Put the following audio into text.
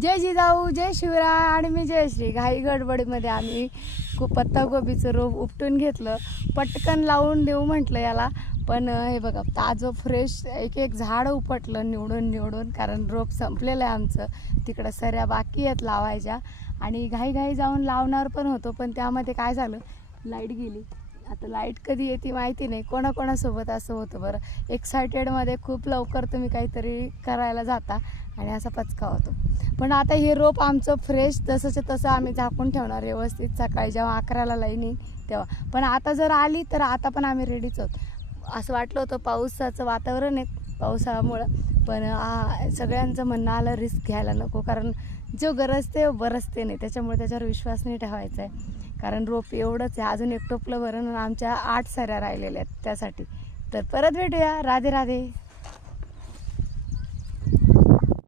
जय जिजाऊ, जय शिवराय आणि मी जयश्री. घाई गडबडीमध्ये आम्ही पत्ताकोबीचं रोप उपटून घेतलं, पटकन लावून देऊ म्हटलं याला. पण हे बघा ताजं फ्रेश एक एक झाड उपटलं निवडून, कारण रोप संपलेलं आहे आमचं. तिकडं सऱ्या बाकी आहेत लावायच्या आणि घाई जाऊन लावणार पण होतो, पण त्यामध्ये काय झालं, लाईट गेली. आता लाईट कधी येते माहिती नाही. कोणासोबत असं होतं बरं. एक्सायटेडमध्ये खूप लवकर तुम्ही काहीतरी करायला जाता आणि असा पचका होतो. पण आता हे रोप आमचं फ्रेश तसंच्या तसं आम्ही झाकून ठेवणार व्यवस्थित. सकाळी जेव्हा 11ला लाईन येईल तेव्हा. पण आता जर आली तर आता पण आम्ही रेडीच आहोत. असं वाटलं होतं पावसाचं वातावरण आहे पावसामुळं, पण सगळ्यांचं म्हणणं आलं रिस्क घ्यायला नको, कारण जो गरजते बरसते नाही, त्याच्यामुळे त्याच्यावर विश्वास नाही ठेवायचा आहे. कारण रोप एवढंच आहे, अजून एक टोपलं भरून आमच्या 8 सऱ्या राहिलेल्या आहेत त्यासाठी. तर परत भेटूया. राधे राधे.